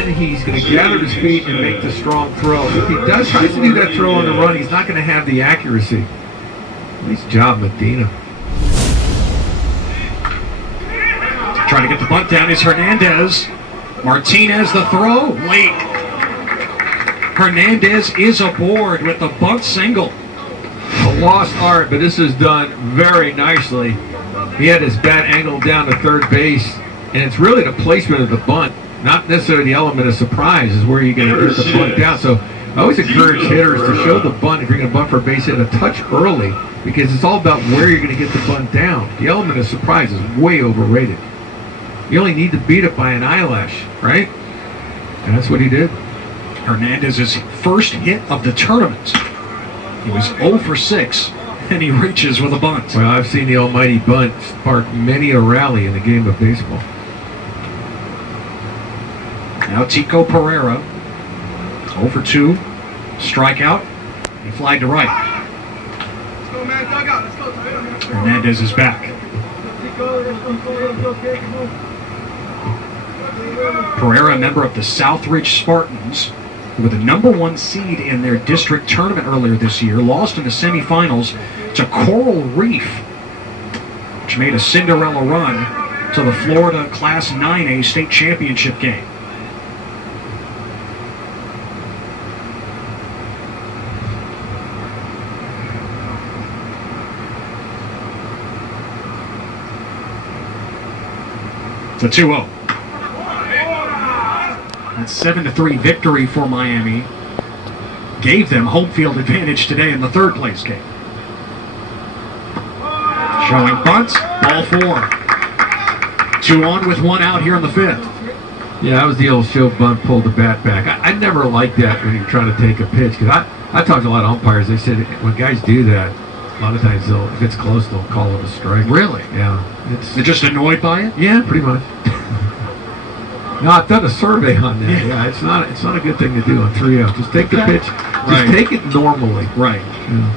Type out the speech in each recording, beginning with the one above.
then he's going to gather his feet and make the strong throw. If he tries to do that throw on the run, he's not going to have the accuracy. Nice job, Medina. Trying to get the bunt down is Hernandez. Martinez, the throw, late. Hernandez is aboard with the bunt single. A lost art, but this is done very nicely. He had his bat angled down to third base, and it's really the placement of the bunt, not necessarily the element of surprise, is where you're going to get the bunt down. So I always encourage hitters to show the bunt if you're going to bunt for a base hit a touch early, because it's all about where you're going to get the bunt down. The element of surprise is way overrated. You only need to beat it by an eyelash, right? And that's what he did. Hernandez's first hit of the tournament. He was 0 for 6, and he reaches with a bunt. Well, I've seen the almighty bunt spark many a rally in the game of baseball. Now Tico Pereira, 0 for 2, strikeout. He flied to right. Let's go, man. Dugout. Let's go. Hernandez is back. Pereira, a member of the Southridge Spartans, who were the #1 seed in their district tournament earlier this year, lost in the semifinals to Coral Reef, which made a Cinderella run to the Florida Class 9A state championship game. The 2-0. That 7-3 victory for Miami gave them home field advantage today in the third place game. Showing bunt, ball 4. 2 on with 1 out here in the 5th. Yeah, that was the old show bunt, pulled the bat back. I never liked that when you're trying to take a pitch, because I talked to a lot of umpires. They said when guys do that, a lot of times if it's close, they'll call it a strike. Really? Yeah. They're just annoyed by it? Yeah, pretty much. No, I've done a survey on that. Yeah, it's not a good thing to do on 3-0. Just take the pitch. Just take it normally. Right. Yeah.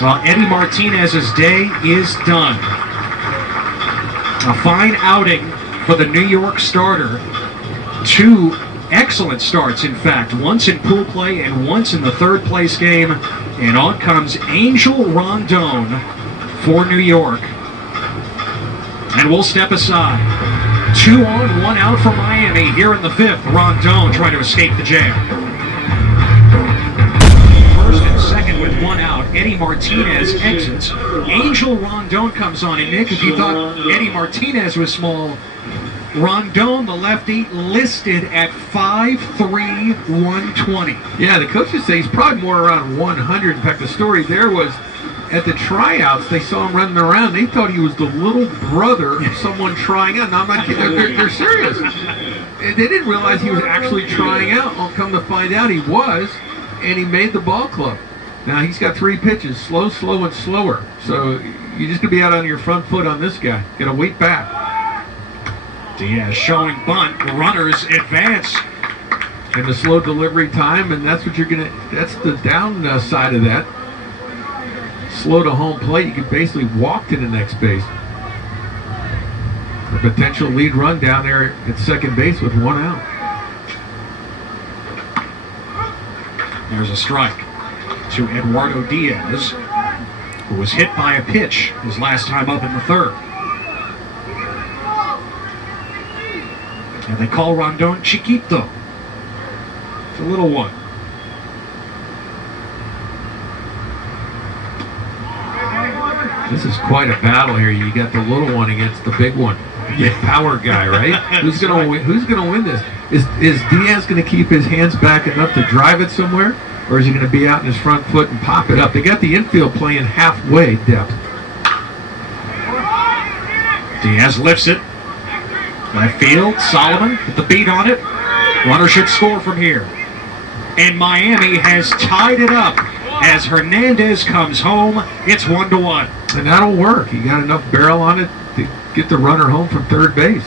Well, Eddie Martinez's day is done. A fine outing for the New York starter. 2 excellent starts, in fact. Once in pool play and once in the third place game. And on comes Angel Rondon for New York. And we'll step aside. 2 on, 1 out for Miami here in the 5th. Rondon trying to escape the jam. First and second with 1 out. Eddie Martinez exits. Angel Rondon comes on. And Nick, if you thought Eddie Martinez was small, Rondon, the lefty, listed at 5'3", 120. Yeah, the coaches say he's probably more around 100. In fact, the story there was at the tryouts, they saw him running around. They thought he was the little brother of someone trying out. No, I'm not kidding. They're serious. They didn't realize he was actually trying out. I'll come to find out he was, and he made the ball club. Now, he's got 3 pitches, slow, slow, and slower. So you're just going to be out on your front foot on this guy. Got to wait back. Diaz showing bunt. The runners advance. And the slow delivery time, and that's what you're going to, that's the down side of that. Slow to home plate, you can basically walk to the next base. A potential lead run down there at second base with 1 out. There's a strike to Eduardo Diaz, who was hit by a pitch his last time up in the 3rd. And they call Rondon Chiquito. It's a little one. This is quite a battle here. You got the little one against the big one. The power guy, right? Who's gonna win? Who's gonna win this? Is Diaz gonna keep his hands back enough to drive it somewhere, or is he gonna be out in his front foot and pop it up? They got the infield playing halfway depth. Diaz lifts it. Left field, Solomon with the beat on it. Runner should score from here. And Miami has tied it up as Hernandez comes home. It's 1-1. And that'll work. He got enough barrel on it to get the runner home from third base.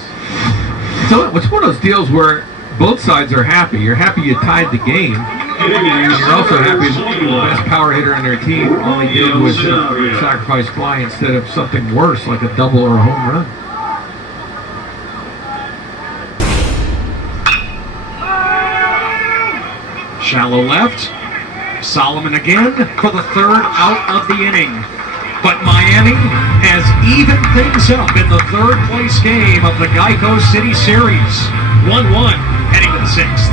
So it's one of those deals where both sides are happy. You're happy you tied the game. You're also happy the best power hitter on their team all he did was sacrifice fly instead of something worse like a double or a home run. Shallow left. Solomon again for the third out of the inning. But Miami has evened things up in the third place game of the Geico City Series. 1-1 heading to the sixth.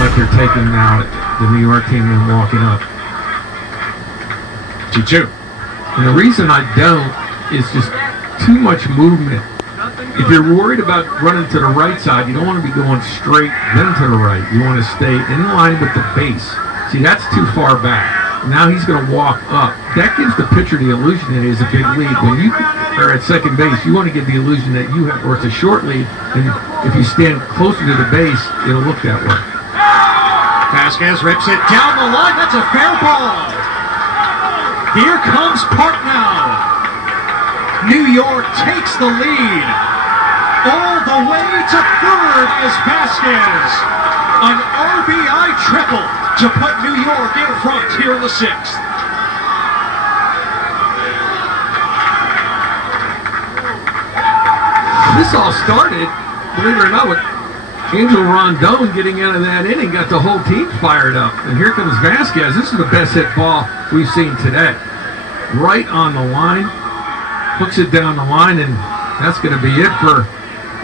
Like they're taking now the New York team and walking up. 2-2. And the reason I don't is just too much movement. If you're worried about running to the right side, you don't want to be going straight then to the right. You want to stay in line with the base. See, that's too far back. Now he's going to walk up. That gives the pitcher the illusion that he has a big lead. When you are at second base, you want to give the illusion that you have, or it's a short lead, and if you stand closer to the base, it'll look that way. Vasquez rips it down the line. That's a fair ball. Here comes Partnow. New York takes the lead. All the way to third is Vasquez. An RBI triple to put New York in front here in the sixth. This all started, believe it or not, with Angel Rondon getting out of that inning, got the whole team fired up. And here comes Vasquez. This is the best hit ball we've seen today. Right on the line, hooks it down the line, and that's going to be it for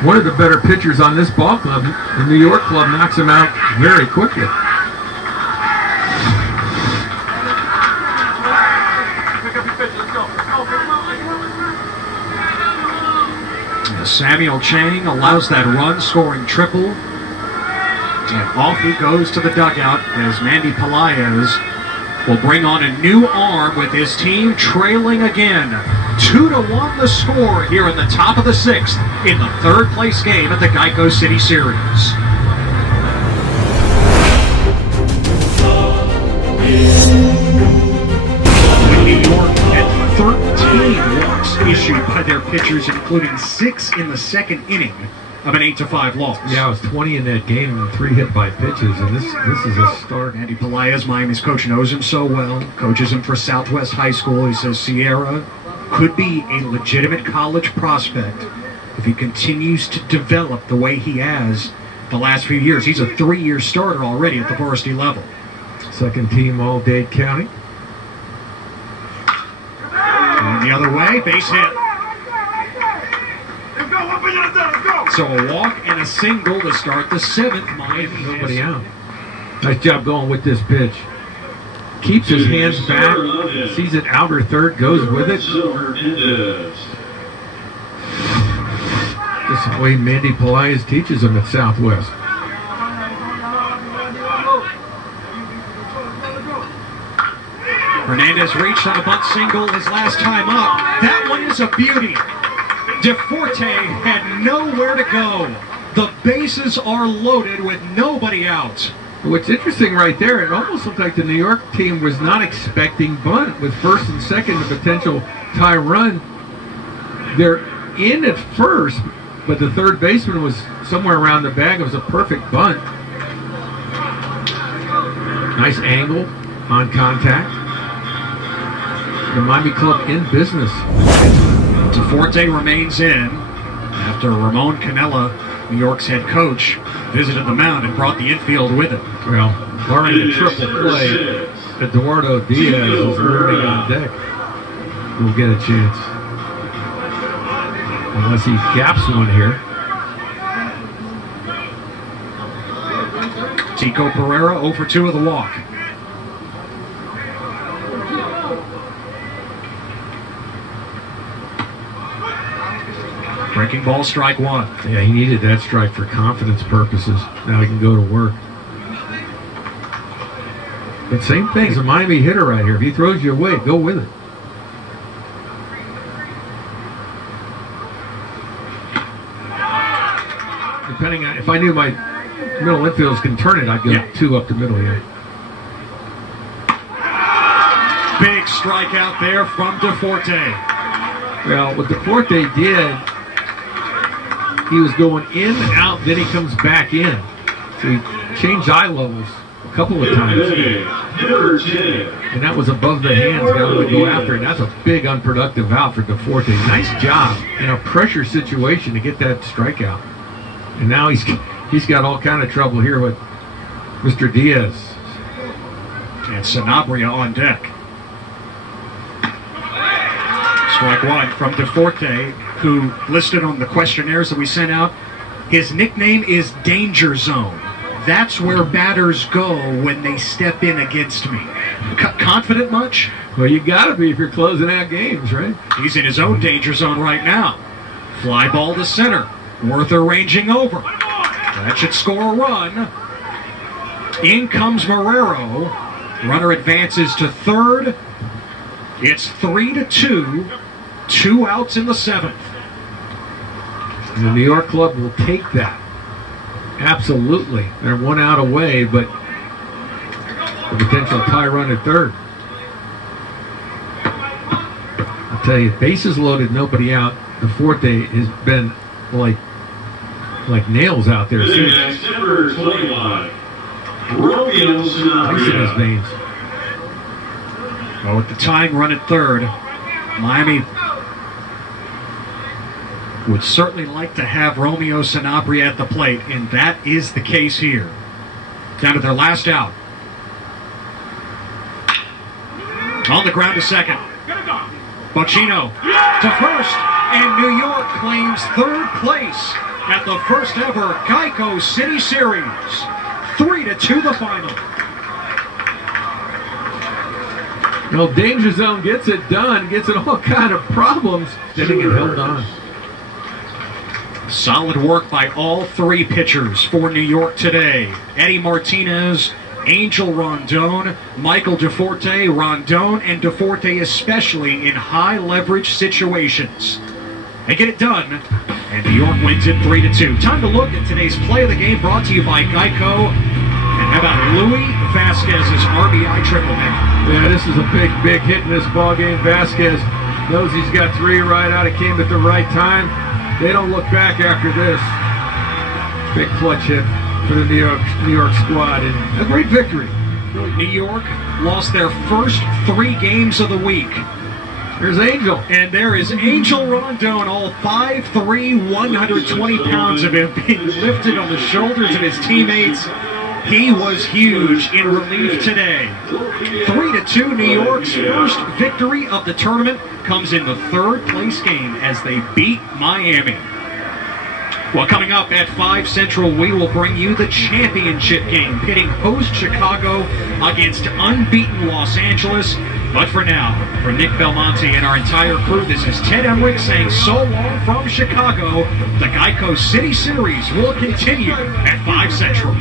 one of the better pitchers on this ball club. The New York club knocks him out very quickly. Samuel Chang allows that run, scoring triple. And off he goes to the dugout as Mandy Pelaez will bring on a new arm with his team trailing again. 2-1 the score here in the top of the sixth in the third place game at the Geico City Series. New York had 13 walks issued by their pitchers, including 6 in the second inning of an 8-5 loss. Yeah, it was 20 in that game and 3 hit by pitches, and this is a start. Mandy Pelaez, Miami's coach, knows him so well, coaches him for Southwest High School. He says Sierra could be a legitimate college prospect if he continues to develop the way he has the last few years. He's a 3-year starter already at the varsity level. Second team All-Dade County. And the other way, base hit. So a walk and a single to start the 7th. Miami nobody out. Nice job going with this pitch. Keeps his hands back, sees it outer third, goes with it. This is the way Mandy Pelaez teaches him at Southwest. Hernandez reached on a bunt single his last time up. That one is a beauty. DeForte had nowhere to go. The bases are loaded with nobody out. What's interesting right there, it almost looked like the New York team was not expecting bunt with first and second, the potential tie run. They're in at first, but the third baseman was somewhere around the bag. It was a perfect bunt. Nice angle on contact. The Miami club in business. DeForte remains in after Ramon Canella, New York's head coach, visited the mound and brought the infield with him. Well, barring the triple play, Eduardo Diaz is moving on deck. We'll get a chance. Unless he gaps one here. Tico Pereira 0 for 2 of the walk. Breaking ball, strike 1. Yeah, he needed that strike for confidence purposes. Now he can go to work. But same thing, he's a Miami hitter right here. If he throws you away, go with it. Depending on, if I knew my middle infielders can turn it, I'd go 2 up the middle here. Big strikeout there from DeForte. Well, what DeForte did, he was going in, out, then he comes back in. So he changed eye levels a couple of times. And that was above the hands down to go after, and that's a big unproductive out for DeForte. Nice job in a pressure situation to get that strikeout. And now he's got all kind of trouble here with Mr. Diaz. And Sanabria on deck. Strike one from DeForte, who listed on the questionnaires that we sent out. His nickname is Danger Zone. That's where batters go when they step in against me. Confident much? Well, you gotta be if you're closing out games, right? He's in his own danger zone right now. Fly ball to center. Werther ranging over. That should score a run. In comes Marrero. Runner advances to third. It's 3-2. 2 outs in the 7th. And the New York club will take that. Absolutely. They're 1 out away, but a potential tie run at third. I'll tell you, bases loaded, nobody out. DeForte has been like nails out there. Number 21, Romeo Sanabria. Ice in his veins. Well, with the tying run at third, Miami would certainly like to have Romeo Sanabria at the plate, and that is the case here. Down to their last out. On the ground to second. Bocchino to first, and New York claims third place at the first ever Geico City Series. 3-2 the final. Well, Danger Zone gets it done, gets in all kind of problems. Sitting and held on. Solid work by all 3 pitchers for New York today. Eddie Martinez, Angel Rondon, Michael DeForte, Rondon, and DeForte especially in high leverage situations. They get it done, and New York wins it 3-2. Time to look at today's play of the game, brought to you by Geico. And how about Louis Vasquez's RBI triple man? Yeah, this is a big hit in this ball game. Vasquez knows he's got 3 right out. It came at the right time. They don't look back after this. Big clutch hit for the New York squad, and a great victory. New York lost their first 3 games of the week. There's Angel. And there is Angel Rondon, all 5'3", 120 pounds of him being lifted on the shoulders of his teammates. He was huge in relief today. 3-2, New York's first victory of the tournament comes in the third place game as they beat Miami. Well, coming up at 5 Central, we will bring you the championship game, pitting host Chicago against unbeaten Los Angeles. But for now, for Nick Belmonte and our entire crew, this is Ted Emmerich saying so long from Chicago. The Geico City Series will continue at 5 Central.